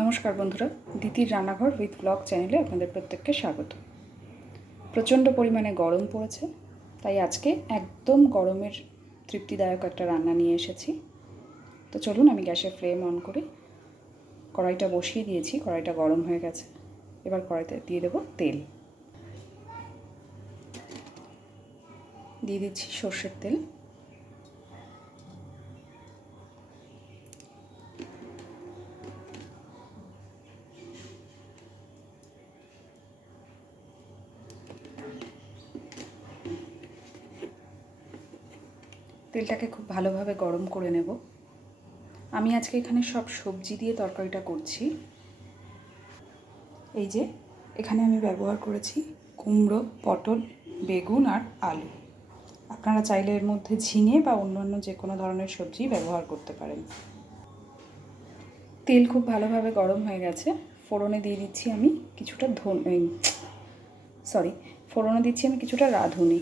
নমস্কার বন্ধুরা, দিতির রান্নাঘর উইথ ব্লগ চ্যানেলে আপনাদের প্রত্যেককে স্বাগত। প্রচণ্ড পরিমাণে গরম পড়েছে, তাই আজকে একদম গরমের তৃপ্তিদায়ক একটা রান্না নিয়ে এসেছি। তো চলুন আমি গ্যাসের ফ্লেম অন করি কড়াইটা বসিয়ে দিয়েছি, কড়াইটা গরম হয়ে গেছে। এবার কড়াইতে দিয়ে দেবো তেল। দিয়ে দিচ্ছি সর্ষের তেল। তেলটাকে খুব ভালোভাবে গরম করে নেব। আমি আজকে এখানে সব সবজি দিয়ে তরকারিটা করছি। এই যে, এখানে আমি ব্যবহার করেছি কুমড়ো, পটল, বেগুন আর আলু। আপনারা চাইলে এর মধ্যে ঝিঙে বা অন্যান্য যে কোনো ধরনের সবজি ব্যবহার করতে পারেন। তেল খুব ভালোভাবে গরম হয়ে গেছে। ফোড়নে দিয়ে দিচ্ছি আমি কিছুটা ধন সরি ফোড়নে দিচ্ছি আমি কিছুটা রাঁধুনি।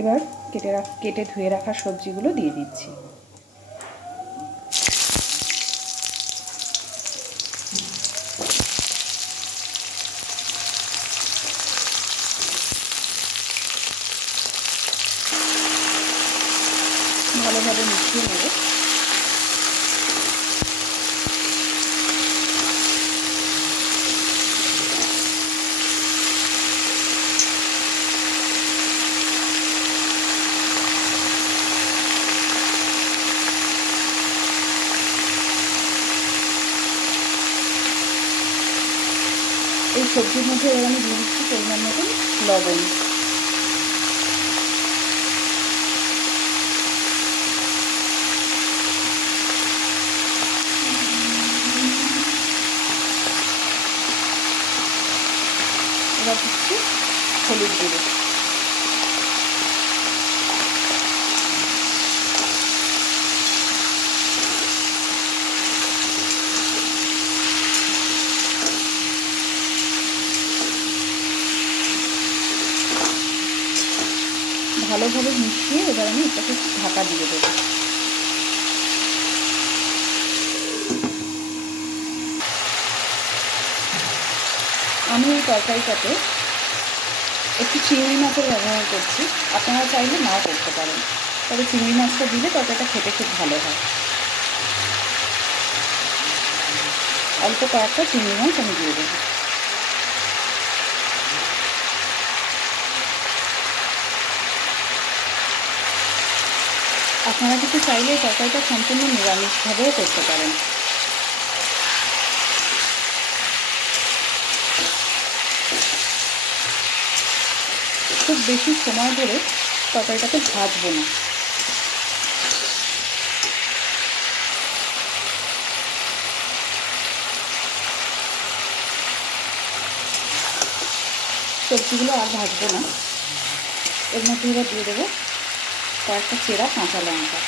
এবার কেটে কেটে ধুয়ে রাখা সবজিগুলো দিয়ে দিচ্ছি। ভালোভাবে মিশিয়ে নেব। এই সবজির মধ্যে এবার আমি দিয়ে দিচ্ছি পরিমাণ মতন লবণ। এবার দিচ্ছি হলুদ গুঁড়ো। ভালোভাবে মিশিয়ে এবার আমি এটাকে ঢাকা দিয়ে দেবো। আমি এই তরকারিটাতে একটু চিংড়ি মাছের ব্যবহার করছি। আপনারা চাইলে নাও করতে পারেন। তবে চিংড়ি মাছটা দিলে তরকারিটা খেতে খুব ভালো হয়। অল্প কয়েকটা চিংড়ি মাছ আমি দিয়ে দেবো। আপনারা কিন্তু চাইলে তরকারিটা সম্পূর্ণ নিরামিষভাবেও করতে পারেন। খুব বেশি সময় ধরে তরকারিটাকে ভাজবো না। সবজিগুলো আর ভাজবো না। এর মধ্যে এবার দিয়ে দেবো কয়েকটা চেরা কাঁচা লঙ্কা।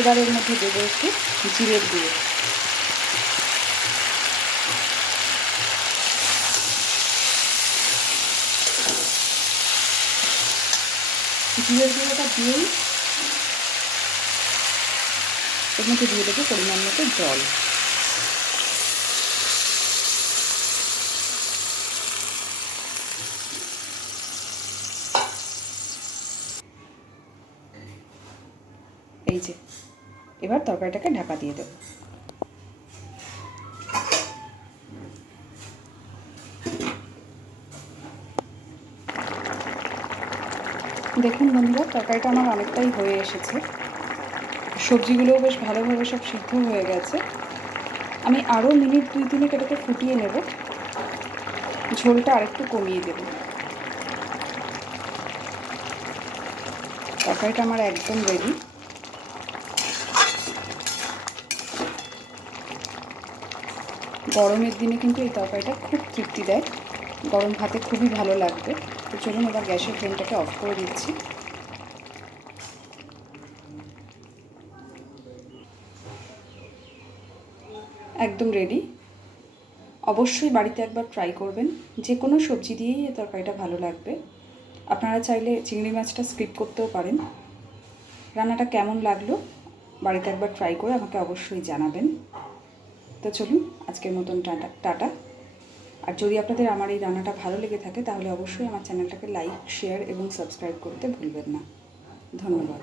এবার এর মধ্যে দেবো একটু জিরের গুঁড়ো। জিরের গুঁড়োটা দিয়েই এর মধ্যে দিয়ে দেবো পরিমাণ মতো জল। এই এবার তরকারিটাকে ঢাকা দিয়ে দেবো। দেখুন বন্ধুরা, তরকারিটা আমার অনেকটাই হয়ে এসেছে। সবজিগুলোও বেশ ভালোভাবে সব সিদ্ধ হয়ে গেছে। আমি আরও মিনিট দুই তিনেক এটাকে ফুটিয়ে নেব। ঝোলটা আরেকটু কমিয়ে দেব। তরকারিটা আমার একদম রেডি গরমের দিনে কিন্তু এই তরকারিটা খুব তৃপ্তি দেয়। গরম ভাতে খুবই ভালো লাগবে। তো চলুন এবার গ্যাসের ফ্লেমটাকে অফ করে দিচ্ছি একদম রেডি অবশ্যই বাড়িতে একবার ট্রাই করবেন। যে কোনো সবজি দিয়েই এই তরকারিটা ভালো লাগবে। আপনারা চাইলে চিংড়ি মাছটা স্কিপ করতেও পারেন। রান্নাটা কেমন লাগল? বাড়িতে একবার ট্রাই করে আমাকে অবশ্যই জানাবেন। তো চলুন, আজকের মতন টাটা টাটা। আর যদি আপনাদের আমার এই রান্নাটা ভালো লেগে থাকে, তাহলে অবশ্যই আমার চ্যানেলটাকে লাইক শেয়ার এবং সাবস্ক্রাইব করতে ভুলবেন না। ধন্যবাদ।